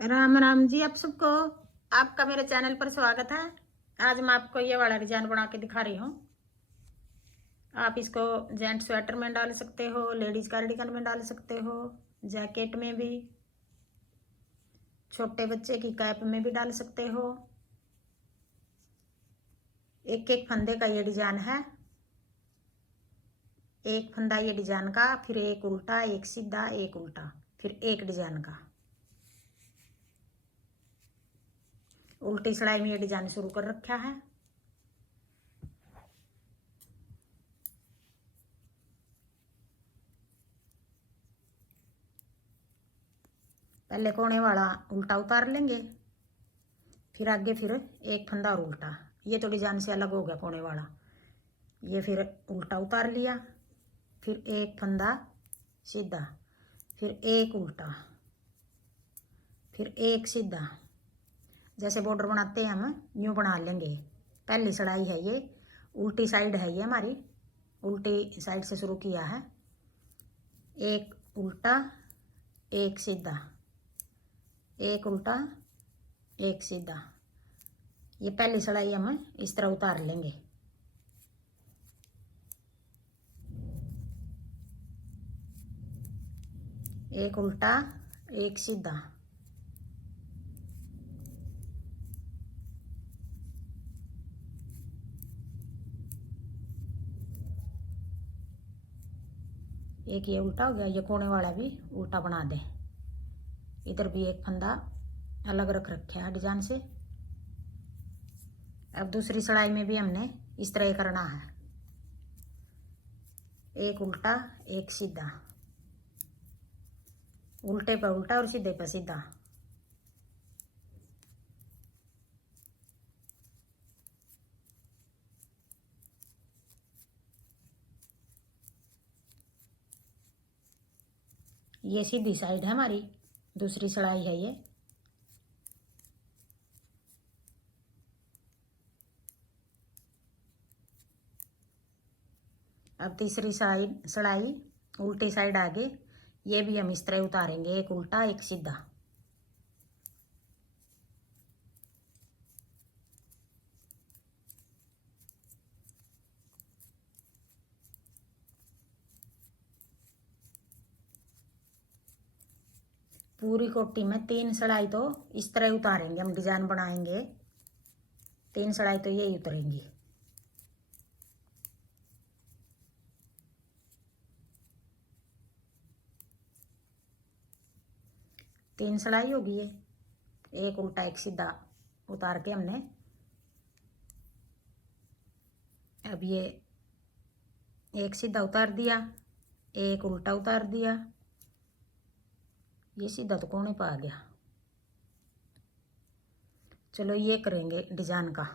राम राम जी आप सबको। आपका मेरे चैनल पर स्वागत है। आज मैं आपको ये वाला डिजाइन बना के दिखा रही हूँ। आप इसको जेंट्स स्वेटर में डाल सकते हो, लेडीज कार्डिगन में डाल सकते हो, जैकेट में भी, छोटे बच्चे की कैप में भी डाल सकते हो। एक एक फंदे का ये डिजाइन है। एक फंदा ये डिजाइन का, फिर एक उल्टा, एक सीधा, एक उल्टा, फिर एक डिजाइन का। उल्टी सिलाई में ये डिजाइन शुरू कर रखा है। पहले कोने वाला उल्टा उतार लेंगे, फिर आगे फिर एक फंदा और उल्टा। ये तो डिजाइन से अलग हो गया कोने वाला। ये फिर उल्टा उतार लिया, फिर एक फंदा सीधा, फिर एक उल्टा, फिर एक सीधा। जैसे बॉर्डर बनाते हैं हम यूँ बना लेंगे। पहली सिलाई है ये, उल्टी साइड है ये हमारी, उल्टी साइड से शुरू किया है। एक उल्टा, एक सीधा, एक उल्टा, एक सीधा। ये पहली सिलाई हम इस तरह उतार लेंगे। एक उल्टा, एक सीधा, एक ये उल्टा हो गया। ये कोने वाला भी उल्टा बना दें। इधर भी एक फंदा अलग रख रखा है डिजाइन से। अब दूसरी सिलाई में भी हमने इस तरह करना है। एक उल्टा, एक सीधा, उल्टे पर उल्टा और सीधे पर सीधा। ये सीधी साइड है हमारी, दूसरी सिलाई है ये। अब तीसरी साइड सिलाई उल्टी साइड आगे, ये भी हम इस तरह उतारेंगे। एक उल्टा, एक सीधा। पूरी कोटी में 3 सिलाई तो इस तरह उतारेंगे हम, डिजाइन बनाएंगे 3 सिलाई तो यही उतरेंगी। तीन सिलाई होगी ये। एक उल्टा, एक सीधा उतार के हमने अब ये एक सीधा उतार दिया, एक उल्टा उतार दिया। ये सीधा तो कोने पर आ गया। चलो ये करेंगे डिजाइन का।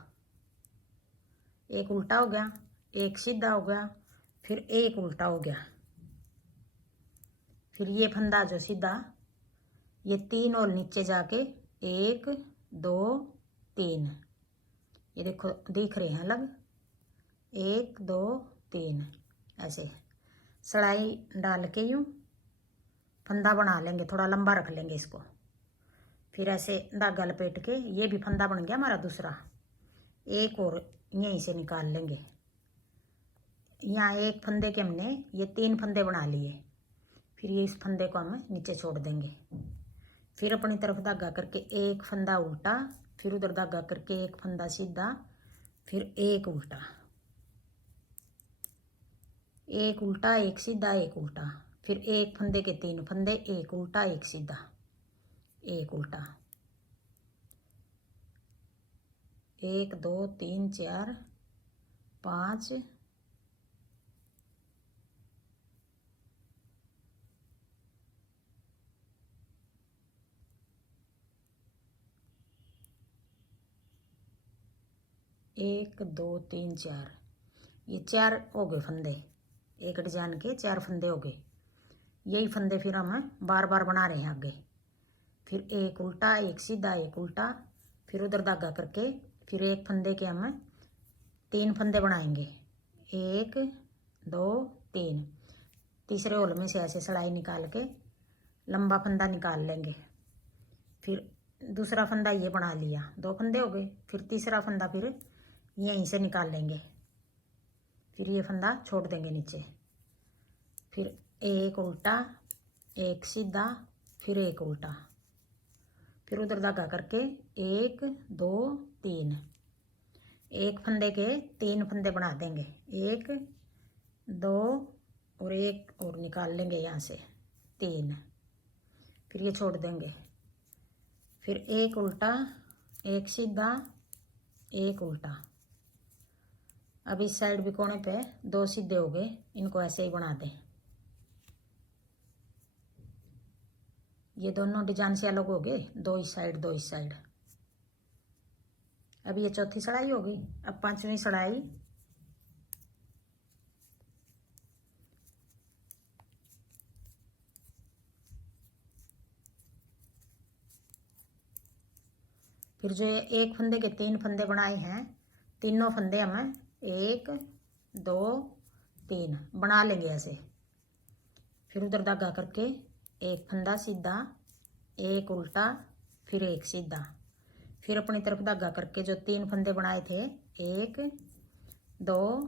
एक उल्टा हो गया, एक सीधा हो गया, फिर एक उल्टा हो गया, फिर ये फंदा जो सीधा, ये 3 और नीचे जाके 1 2 3। ये देखो दिख रहे हैं अलग, 1 2 3 ऐसे सिलाई डाल के यूँ फंदा बना लेंगे। थोड़ा लंबा रख लेंगे इसको, फिर ऐसे धागा लपेट के ये भी फंदा बन गया हमारा दूसरा। एक और यहीं से निकाल लेंगे। यहाँ एक फंदे के हमने ये 3 फंदे बना लिए। फिर ये इस फंदे को हम नीचे छोड़ देंगे। फिर अपनी तरफ धागा करके एक फंदा उल्टा, फिर उधर धागा करके एक फंदा सीधा, फिर एक उल्टा, एक उल्टा, एक सीधा, एक उल्टा, फिर एक फंदे के 3 फंदे, एक उल्टा, एक सीधा, एक उल्टा। 1 2 3 4 5 1 2 3 4। ये 4 हो गए फंदे। एक डिजाइन के 4 फंदे हो गए। यही फंदे फिर हम बार बार बना रहे हैं आगे। फिर एक उल्टा, एक सीधा, एक उल्टा, फिर उधर धागा करके फिर एक फंदे के हम 3 फंदे बनाएंगे। 1 2 3। तीसरे होल में से ऐसे सिलाई निकाल के लंबा फंदा निकाल लेंगे। फिर दूसरा फंदा ये बना लिया, 2 फंदे हो गए। फिर तीसरा फंदा फिर यहीं से निकाल लेंगे, फिर ये फंदा छोड़ देंगे नीचे। फिर एक उल्टा, एक सीधा, फिर एक उल्टा, फिर उधर धागा करके 1 2 3, एक फंदे के 3 फंदे बना देंगे, 1 2 और एक और निकाल लेंगे यहाँ से 3, फिर ये छोड़ देंगे। फिर एक उल्टा, एक सीधा, एक उल्टा। अब इस साइड भी कोने पे 2 सीधे हो गए, इनको ऐसे ही बना दें। ये दोनों डिजाइन से अलग हो गए, 2 इस साइड 2 इस साइड। अब ये चौथी सड़ाई हो गई। अब 5वीं सड़ाई, फिर जो ये एक फंदे के 3 फंदे बनाए हैं, तीनों फंदे हम 1 2 3 बना लेंगे ऐसे। फिर उधर धागा करके एक फंदा सीधा, एक उल्टा, फिर एक सीधा, फिर अपनी तरफ धागा करके जो 3 फंदे बनाए थे, 1 2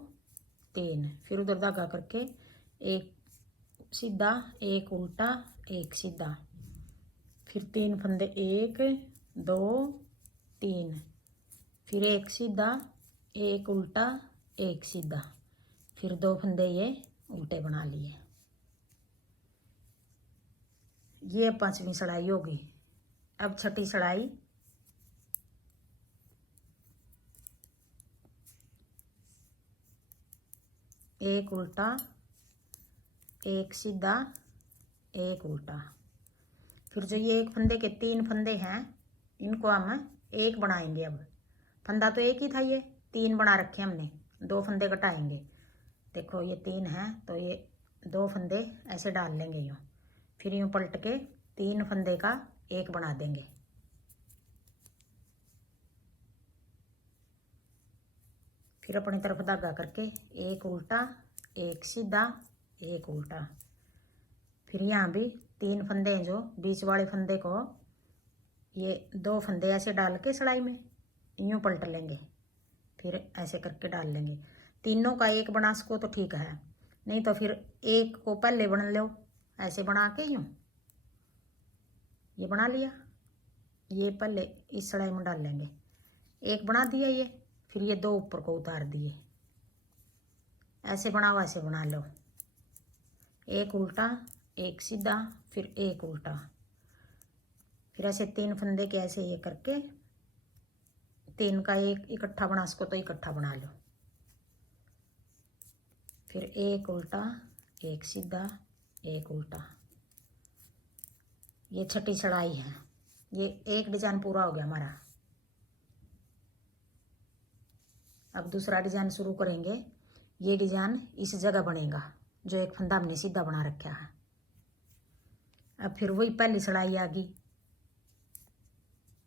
3, फिर उधर धागा करके एक सीधा, एक उल्टा, एक सीधा, फिर 3 फंदे 1 2 3, फिर एक सीधा, एक उल्टा, एक सीधा, फिर 2 फंदे ये उल्टे बना लिए। ये 5वीं सड़ाई होगी। अब छठी सड़ाई, एक उल्टा, एक सीधा, एक उल्टा, फिर जो ये एक फंदे के 3 फंदे हैं, इनको हम एक बनाएंगे। अब फंदा तो एक ही था, ये 3 बना रखे हमने, 2 फंदे घटाएंगे। देखो ये 3 हैं तो ये 2 फंदे ऐसे डाल लेंगे यूँ, फिर यूँ पलट के 3 फंदे का एक बना देंगे। फिर अपनी तरफ धागा करके एक उल्टा, एक सीधा, एक उल्टा, फिर यहाँ भी 3 फंदे हैं, जो बीच वाले फंदे को ये 2 फंदे ऐसे डाल के सड़ाई में यूँ पलट लेंगे, फिर ऐसे करके डाल लेंगे। तीनों का एक बना सको तो ठीक है, नहीं तो फिर एक को पहले बना लो, ऐसे बना के यूँ ये बना लिया, ये पहले इस सड़ाई में डाल लेंगे, एक बना दिया ये, फिर ये 2 ऊपर को उतार दिए, ऐसे बनाओ, ऐसे बना लो, एक उल्टा, एक सीधा, फिर एक उल्टा, फिर ऐसे 3 फंदे के ऐसे ये करके 3 का एक इकट्ठा बना सको तो इकट्ठा बना लो, फिर एक उल्टा, एक सीधा, एक उल्टा। ये छठी चढ़ाई है। ये एक डिजाइन पूरा हो गया हमारा। अब दूसरा डिजाइन शुरू करेंगे। ये डिजाइन इस जगह बनेगा जो एक फंदा हमने सीधा बना रखा है। अब फिर वही पहली चढ़ाई आ गई,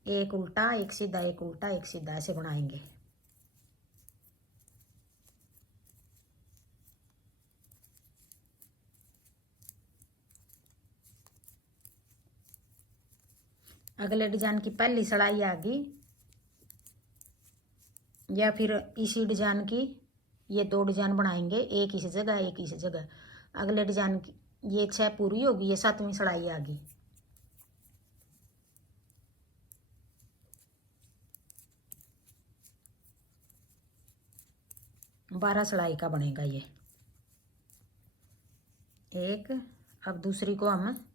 एक उल्टा, एक सीधा, एक उल्टा, एक सीधा, ऐसे बनाएंगे। अगले डिजाइन की पहली चढ़ाई आ गई, या फिर इसी डिजाइन की ये 2 डिजाइन बनाएंगे, एक इस जगह, एक इस जगह। अगले डिजाइन की ये 6 पूरी होगी, ये 7वीं चढ़ाई आ गई। बारह चढ़ाई का बनेगा ये एक। अब दूसरी को हम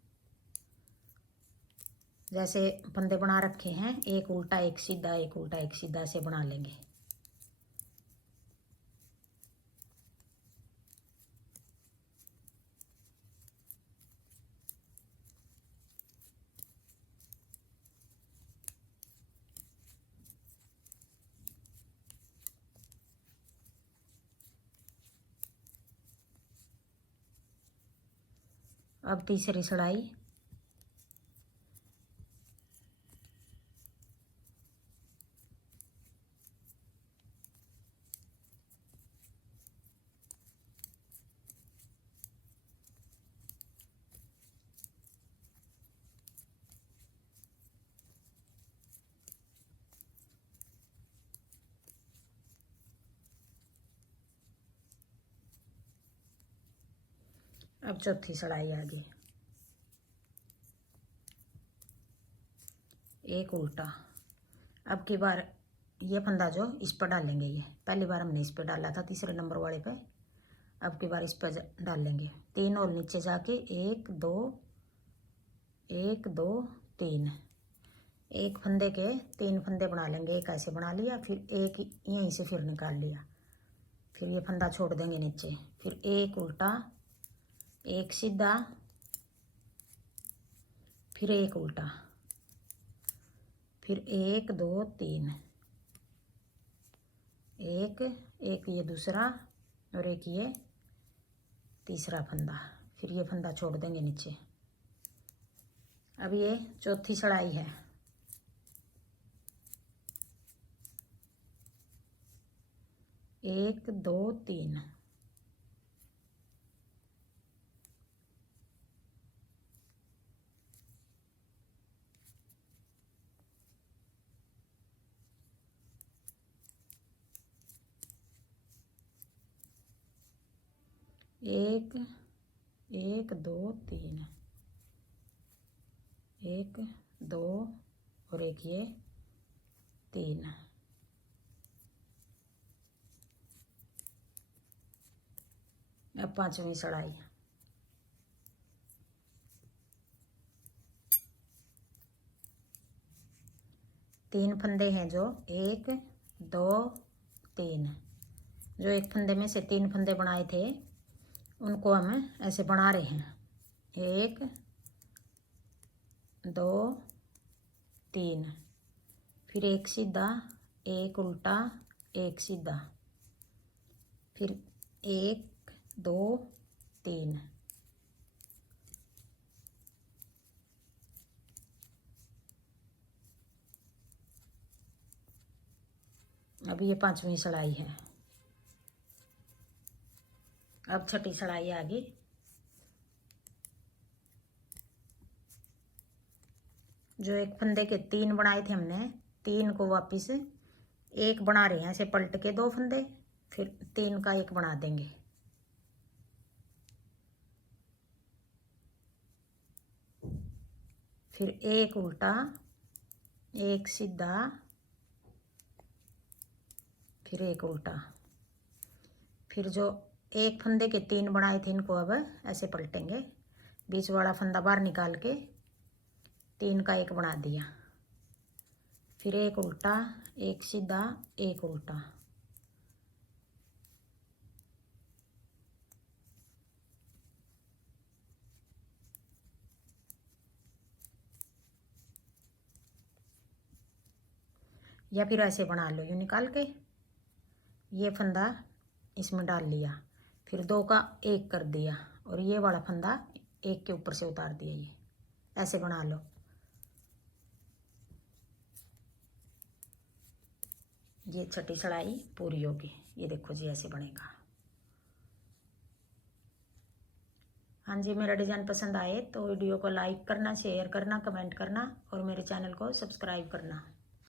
जैसे फंदे बना रखे हैं, एक उल्टा, एक सीधा, एक उल्टा, एक सीधा, ऐसे बना लेंगे। अब तीसरी चढ़ाई, अब चौथी सड़ाई आगे, एक उल्टा। अब की बार ये फंदा जो इस पर डालेंगे, ये पहली बार हमने इस पर डाला था तीसरे नंबर वाले पे, अब की बार इस पर डालेंगे। 3 और नीचे जाके 1 2 1 2 3, एक फंदे के 3 फंदे बना लेंगे। एक ऐसे बना लिया, फिर एक यहीं से फिर निकाल लिया, फिर ये फंदा छोड़ देंगे नीचे, फिर एक उल्टा, एक सीधा, फिर एक उल्टा, फिर 1 2 3, एक ये दूसरा और एक ये तीसरा फंदा, फिर ये फंदा छोड़ देंगे नीचे। अब ये चौथी सड़ाई है। एक दो तीन, एक 1 2 3, 1 2 और एक ये 3। अब पांचवी सड़ाई, तीन फंदे हैं जो 1 2 3, जो एक फंदे में से 3 फंदे बनाए थे उनको हम ऐसे बना रहे हैं। 1 2 3, फिर एक सीधा, एक उल्टा, एक सीधा, फिर 1 2 3, अब ये पांचवी सड़ाई है। अब छठी सड़ाई आ गई। जो एक फंदे के 3 बनाए थे हमने, 3 को वापिस एक बना रहे हैं, ऐसे पलट के 2 फंदे, फिर 3 का एक बना देंगे। फिर एक उल्टा, एक सीधा, फिर एक उल्टा, फिर जो एक फंदे के 3 बनाए थे इनको अब ऐसे पलटेंगे, बीच वाला फंदा बाहर निकाल के 3 का एक बना दिया, फिर एक उल्टा, एक सीधा, एक उल्टा, या फिर ऐसे बना लो, यूँ निकाल के ये फंदा इसमें डाल लिया, फिर 2 का 1 कर दिया और ये वाला फंदा 1 के ऊपर से उतार दिया, ये ऐसे बना लो। ये छठी सड़ाई पूरी होगी। ये देखो जी ऐसे बनेगा। हाँ जी, मेरा डिज़ाइन पसंद आए तो वीडियो को लाइक करना, शेयर करना, कमेंट करना और मेरे चैनल को सब्सक्राइब करना।